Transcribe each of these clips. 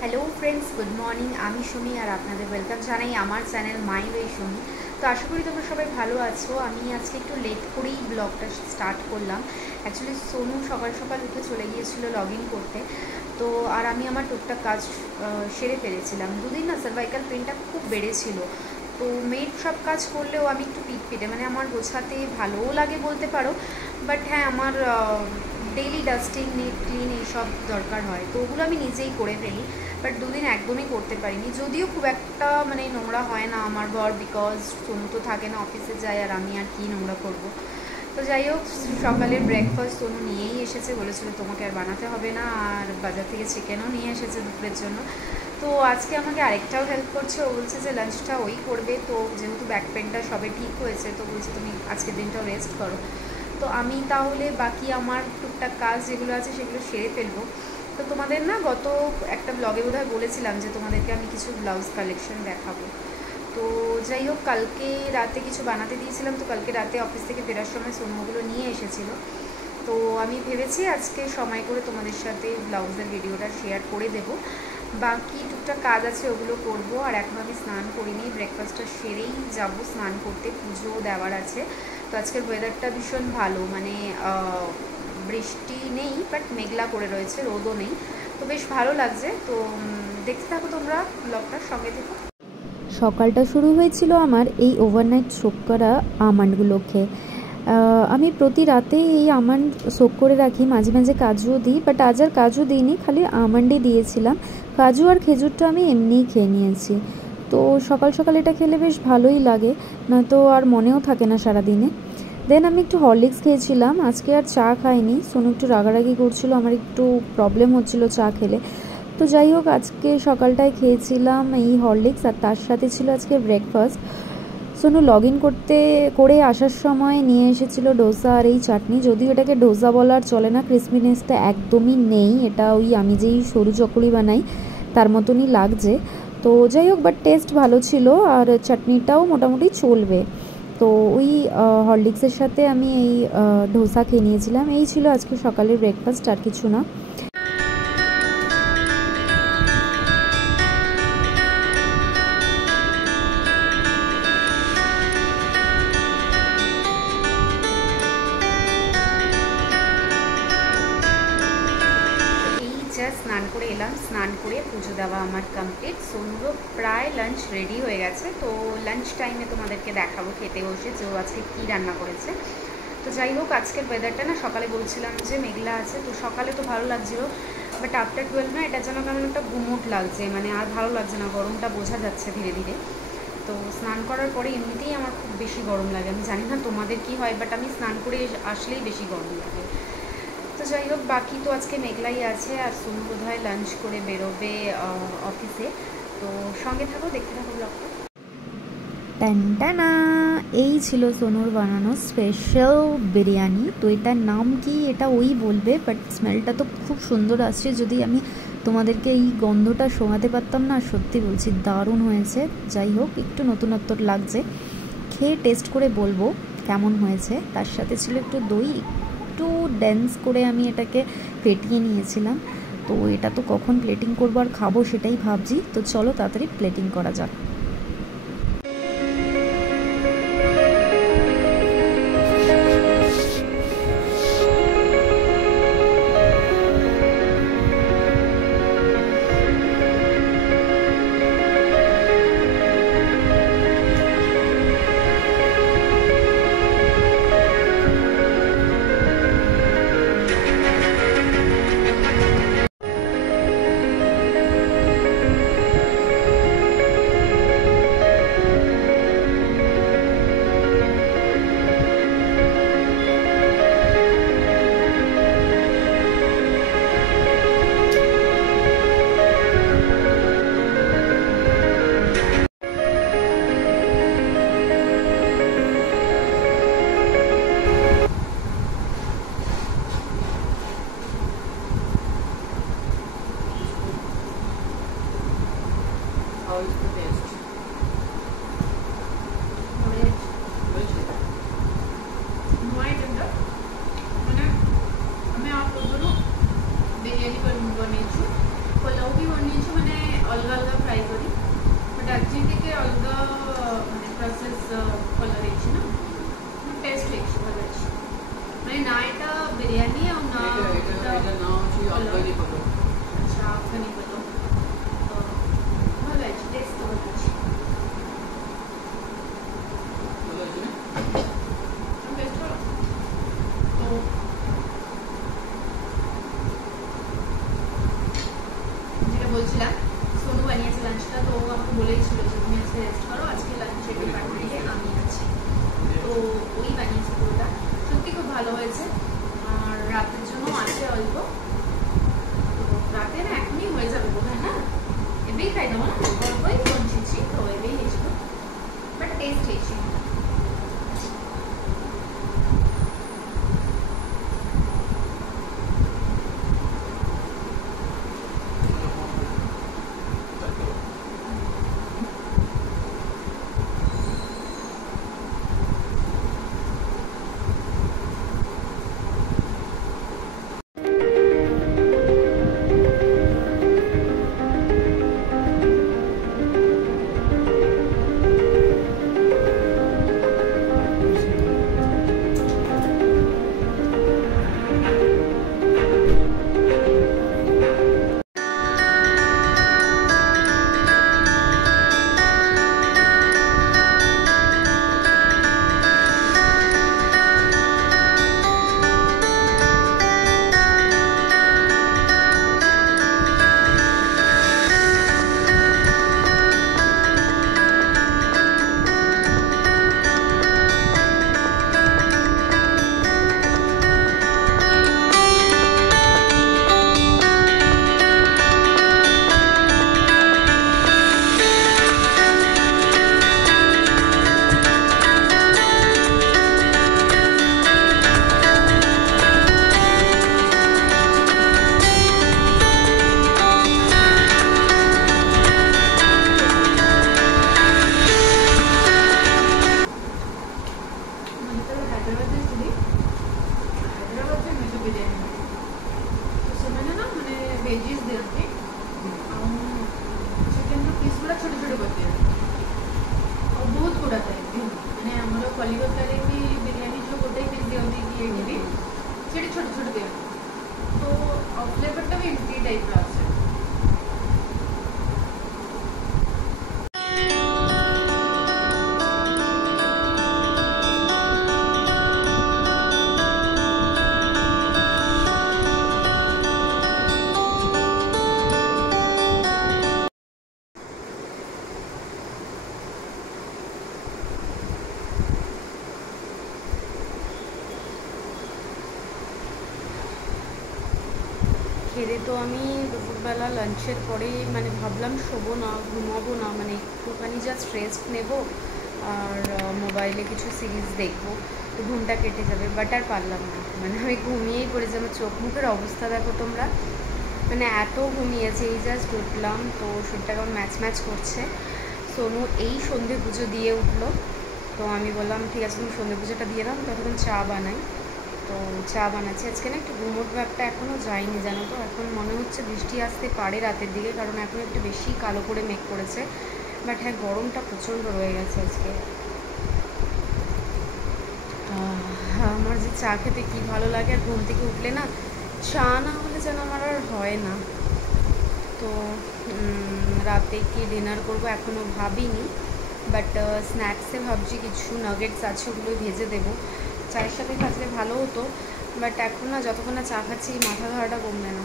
Hello friends, good morning. আমি সুমি আর আপনাদের welcome জানাই আমার চ্যানেল মাই ওয়ে সুমি। তো আশা করি তোমরা সবাই ভালো আছো। আমি আজকে একটু লেট করেই ব্লগটা স্টার্ট করলাম। অ্যাকচুয়ালি সোনু সকাল সকাল উঠে চলে গিয়েছিলো লগ ইন করতে। তো আর আমি আমার টুকটাক কাজ সেরে ফেলেছিলাম। দুদিন না সার্ভাইকাল পেনটা খুব বেড়েছিল। তো মেয়ের সব কাজ করলেও আমি একটু পিটপিটে, মানে আমার গোছাতে ভালোও লাগে বলতে পারো। বাট হ্যাঁ, আমার ডেইলি ডাস্টিং, নেট ক্লিন এইসব দরকার হয়, তো ওগুলো আমি নিজেই করে ফেলি। বাট দুদিন একদমই করতে পারিনি, যদিও খুব একটা মানে নোংরা হয় না আমার ঘর, বিকজ সোনু তো থাকে না, অফিসে যায়, আর আমি আর কি নোংরা করব। তো যাই হোক, সকালের ব্রেকফাস্ট সোনু নিয়েই এসেছে, বলেছিল তোমাকে আর বানাতে হবে না, আর বাজার থেকে চিকেনও নিয়ে এসেছে দুপুরের জন্য। তো আজকে আমাকে আরেকটাও হেল্প করছে, ও বলছে যে লাঞ্চটা ওই করবে। তো যেহেতু ব্যাক পেনটা সবে ঠিক হয়েছে, তো বলছে তুমি আজকের দিনটাও রেস্ট করো। তো আমি তাহলে বাকি আমার টুকটাক কাজ যেগুলো আছে সেগুলো সেরে ফেলবো। তো তোমাদের না গত একটা ব্লগে বোধহয় বলেছিলাম যে তোমাদেরকে আমি কিছু ব্লাউজ কালেকশন দেখাবো। তো যাই হোক, কালকে রাতে কিছু বানাতে দিয়েছিলাম, তো কালকে রাতে অফিস থেকে ফেরার সময় সোনুগুলো নিয়ে এসেছিলো। তো আমি ভেবেছি আজকে সময় করে তোমাদের সাথে ব্লাউজের ভিডিওটা শেয়ার করে দেব। বাকি টুকটাক কাজ আছে, ওগুলো করব। আর এখন আমি স্নান করিনি, ব্রেকফাস্টটা সেরেই যাব স্নান করতে, পুজো দেওয়ার আছে। তো আজকের ওয়েদারটা ভীষণ ভালো, মানে বৃষ্টি নেই, বাট মেঘলা করে রয়েছে, রোদও নেই। তো বেশ ভালো লাগছে। তো দেখতে থাকো তোমরা ব্লগটার সঙ্গে থেকো। সকালটা শুরু হয়েছিল আমার এই ওভারনাইট সোক করা আমন্ডগুলো খেয়ে। আমি প্রতি রাতেই এই আমন্ড সোক করে রাখি, মাঝে মাঝে কাজুও দিই, বাট আজ আর কাজু দিইনি, খালি আমন্ডই দিয়েছিলাম। কাজু আর খেজুরটা আমি এমনিই খেয়ে নিয়েছি। তো সকাল সকাল এটা খেলে বেশ ভালোই লাগে, নয়তো আর মনেও থাকে না সারাদিনে। দেন আমি একটু হরলিক্স খেয়েছিলাম, আজকে আর চা খাইনি। সোনু একটু রাগারাগি করছিল, আমার একটু প্রবলেম হচ্ছিল চা খেলে। তো যাই হোক, আজকে সকালটায় খেয়েছিলাম এই হরলিক্স, আর তার সাথে ছিল আজকে ব্রেকফাস্ট। সোনু লগ ইন করে আসার সময় নিয়ে এসেছিল ডোসা আর এই চাটনি। যদিও এটাকে ডোসা বলার চলে না, ক্রিসপিনেসটা একদমই নেই, এটা ওই আমি যেই সরু চকলি বানাই তার মতনই লাগছে। তো যাই হোক, বাট টেস্ট ভালো ছিল, আর চাটনিটাও মোটামুটি চলবে। তো ওই হরলিক্সের সাথে আমি এই ডোসা খেয়ে নিয়েছিলাম। এই ছিল আজকে সকালের ব্রেকফাস্ট, আর কিছু না। স্নান করে এলাম, স্নান করে পুজো দেওয়া আমার কমপ্লিট। সোনুরও প্রায় লাঞ্চ রেডি হয়ে গেছে। তো লাঞ্চ টাইমে তোমাদেরকে দেখাবো খেতে বসে যে ও আজকে কী রান্না করেছে। তো যাই হোক, আজকের ওয়েদারটা না সকালে বলছিলাম যে মেঘলা আছে, তো সকালে তো ভালো লাগছিল, বাট আফটার 12 না এটা যেন কেমন একটা গুমোট লাগছে, মানে আর ভালো লাগছে না, গরমটা বোঝা যাচ্ছে ধীরে ধীরে। তো স্নান করার পরে এমনিতেই আমার খুব বেশি গরম লাগে, আমি জানি না তোমাদের কি হয়, বাট আমি স্নান করে আসলেই বেশি গরম লাগে। তো যাই হোক, বাকি তো আজকে মেঘলাই আছে, আর সোনু বোধহয় লাঞ্চ করে বেরোবে অফিসে। তো সঙ্গে থাকো, দেখতে থাকো ব্লগটা। টানটানা, এই ছিল সোনুর বানানো স্পেশাল বিরিয়ানি। তো এটার নাম কি এটা ওই বলবে, বাট স্মেলটা তো খুব সুন্দর আসছে। যদি আমি তোমাদেরকে এই গন্ধটা শোনাতে পারতাম না, সত্যি বলছি দারুণ হয়েছে। যাই হোক, একটু নতুনত্ব লাগছে, খেয়ে টেস্ট করে বলবো কেমন হয়েছে। তার সাথে ছিল একটু দই, একটু ডেন্স করে আমি এটাকে ফেটিয়ে নিয়েছিলাম। তো এটা তো কখন প্লেটিং করবো আর খাবো সেটাই ভাবছি। তো চলো তাড়াতাড়ি প্লেটিং করা যাক। How is the taste? মানে আমি আপনাদেরও বিরিয়ানি বানিয়েছি, পোলাও भी বনিয়েছি মানে অলগা অলগা ফ্রাই করি বাট একদিন থেকে অলগা মানে প্রসেস কলা হয়েছে না টেস্ট হয়েছে ভালো আছে মানে না এটা বিরিয়ানি আর না এটা না হচ্ছে আফগানি পলো আচ্ছা আফগানি পলো ভালো আছে টেস্ট তো ভালো আছে ভালো আছে না টেস্ট ভালো তো যেটা বলছিলাম সোনু বানিয়েছে লাঞ্চটা তো আমাকে বলেইছিল যে তুমি আজকে রেস্ট করো আজকে লাঞ্চের ডিপার্টমেন্টে আমি আছি তো ওই বানিয়েছে পুরোটা সত্যি খুব ভালো হয়েছে আর রাতের জন্য আছে অল্প তো রাতে না এখনই হয়ে যাবে বোধ হয় না এবেই খাই দেবো না অল্পই বঞ্চিছি তো এবেই হয়েছিল বাট টেস্ট হয়েছে वेजिज दिए चिकेन पीस गुड़ा छोटे छोटे कर दिए और बहुत गुड़ा था मैंने आम कलिकता भी बिरियानी जो गोटे पीस दिखती कि ये छोटे छोटे दिए तो फ्लेवरटा भी एमती टाइप आसे খেয়ে তো আমি দুপুরবেলা লাঞ্চের পরে মানে ভাবলাম শোবো না ঘুমাবো না মানে একটুখানি জাস্ট রেস্ট নেব আর মোবাইলে কিছু সিরিজ দেখবো তো ঘুমটা কেটে যাবে বাট আর পারলাম না মানে আমি ঘুমিয়েই পড়েছি আমার চোখ মুখের অবস্থা দেখো তোমরা মানে এত ঘুমিয়েছে এই জাস্ট উঠলাম তো শরীরটা কেমন ম্যাচ করছে সোনু এই সন্ধে পুজো দিয়ে উঠলো তো আমি বললাম ঠিক আছে তুমি সন্ধে পুজোটা দিয়ে দাও তখন চা বানাই তো চা বানাচ্ছি আজকে না একটু ঘুমোর ব্যাপটা এখনও যায়নি জানো তো এখন মনে হচ্ছে বৃষ্টি আসতে পারে রাতের দিকে কারণ এখন একটু বেশি কালো করে মেঘ করেছে বাট হ্যাঁ গরমটা প্রচণ্ড রয়ে গেছে আজকে আমার যে চা খেতে কী ভালো লাগে আর ঘুম থেকে উঠলে না চা না হলে যেন আমার আর হয় না তো রাতে কি ডিনার করবো এখনও ভাবিনি বাট স্ন্যাক্সে ভাবছি কিছু নাগেটস আছে ওগুলো ভেজে দেবো চায়ের সাথে খাচ্লে ভালো হতো বাট এখন না যতক্ষণ না চা খাচ্ছি মাথা ধরাটা কমবে না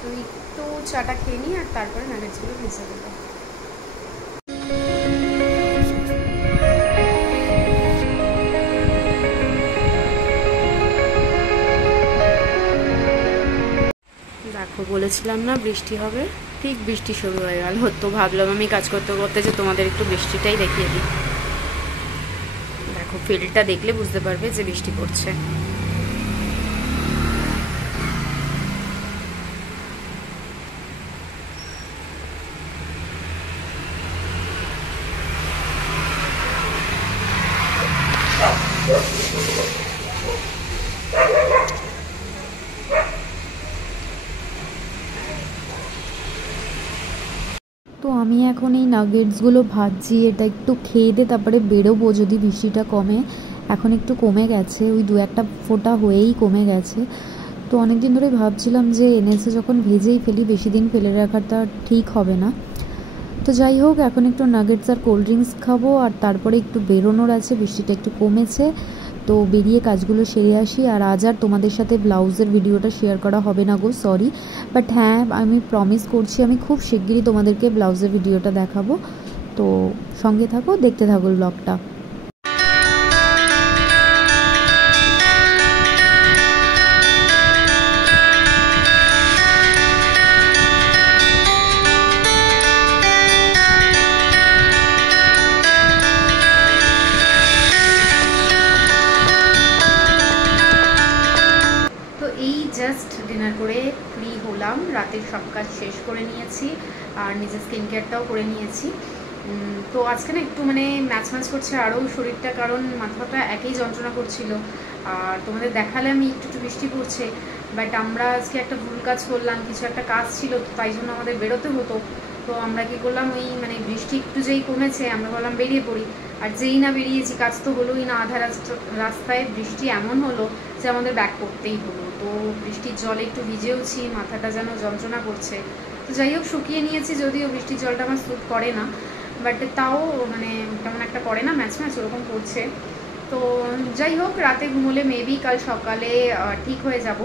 তো একটু চাটা খেয়ে নিই আর তারপরে নাগেটসগুলো ভেজে দেবো দেখো বলেছিলাম না বৃষ্টি হবে ঠিক বৃষ্টি শুরু হয়ে গেল তো ভাবলাম আমি কাজ করতে করতে যে তোমাদের একটু বৃষ্টিটাই দেখিয়ে দিই দেখো ফিল্ডটা দেখলে বুঝতে পারবে যে বৃষ্টি পড়ছে তো আমি এখন এই নাগেটসগুলো ভাজছি, এটা একটু খেয়ে দিয়ে তারপরে বেরোবো যদি বৃষ্টিটা কমে। এখন একটু কমে গেছে, ওই 2-1 ফোঁটা হয়েই কমে গেছে। তো অনেক দিন ধরে ভাবছিলাম যে এনেছে যখন ভেজেই ফেলি, বেশি দিন ফেলে রাখাটা ঠিক হবে না। তো যাই হোক, এখন একটু নাগেটস আর কোল্ড ড্রিঙ্কস খাবো, আর তারপরে একটু বেরোনোর আছে, বৃষ্টিটা একটু কমেছে তো বেরিয়ে কাজগুলো সেরে আসি। আর আজ আর তোমাদের সাথে ব্লাউজের ভিডিওটা শেয়ার করা হবে না গো, সরি। বাট হ্যাঁ, আমি প্রমিস করছি আমি খুব শিগগিরই তোমাদেরকে ব্লাউজের ভিডিওটা দেখাবো। তো সঙ্গে থাকো, দেখতে থাকো ব্লগটা। জাস্ট ডিনার করে ফ্রি হলাম, রাতের সব কাজ শেষ করে নিয়েছি আর নিজের স্কিন কেয়ারটাও করে নিয়েছি। তো আজকে না একটু মানে ম্যাচ ম্যাচ করছে আরও শরীরটা, কারণ মাথাটা একই যন্ত্রণা করছিল। আর তোমাদের দেখালে আমি একটু বৃষ্টি পড়ছে, বাট আমরা আজকে একটা ভুল কাজ করলাম, কিছু একটা কাজ ছিল তো তাই জন্য আমাদের বেরোতে হতো। তো আমরা কী করলাম, ওই মানে বৃষ্টি একটু যেই কমেছে আমরা বললাম বেরিয়ে পড়ি। আর যেই না বেরিয়েছি কাজ তো হলোই না, আধা রাস্তায় বৃষ্টি এমন হলো যে আমাদের ব্যাক করতেই হলো। তো বৃষ্টির জলে একটু ভিজেওছি, মাথাটা যেন যন্ত্রণা করছে। তো যাই হোক শুকিয়ে নিয়েছি, যদিও বৃষ্টির জলটা আমার স্যুট করে না, বাট তাও মানে তেমন একটা করে না, ম্যাচ ম্যাচ ওরকম করছে। তো যাই হোক, রাতে ঘুমোলে মেবি কাল সকালে ঠিক হয়ে যাব।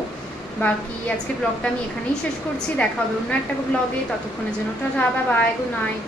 বাকি আজকে ব্লগটা আমি এখানেই শেষ করছি, দেখা হবে অন্য একটা ব্লগে। ততক্ষণের জন্য tata, bye bye, good night.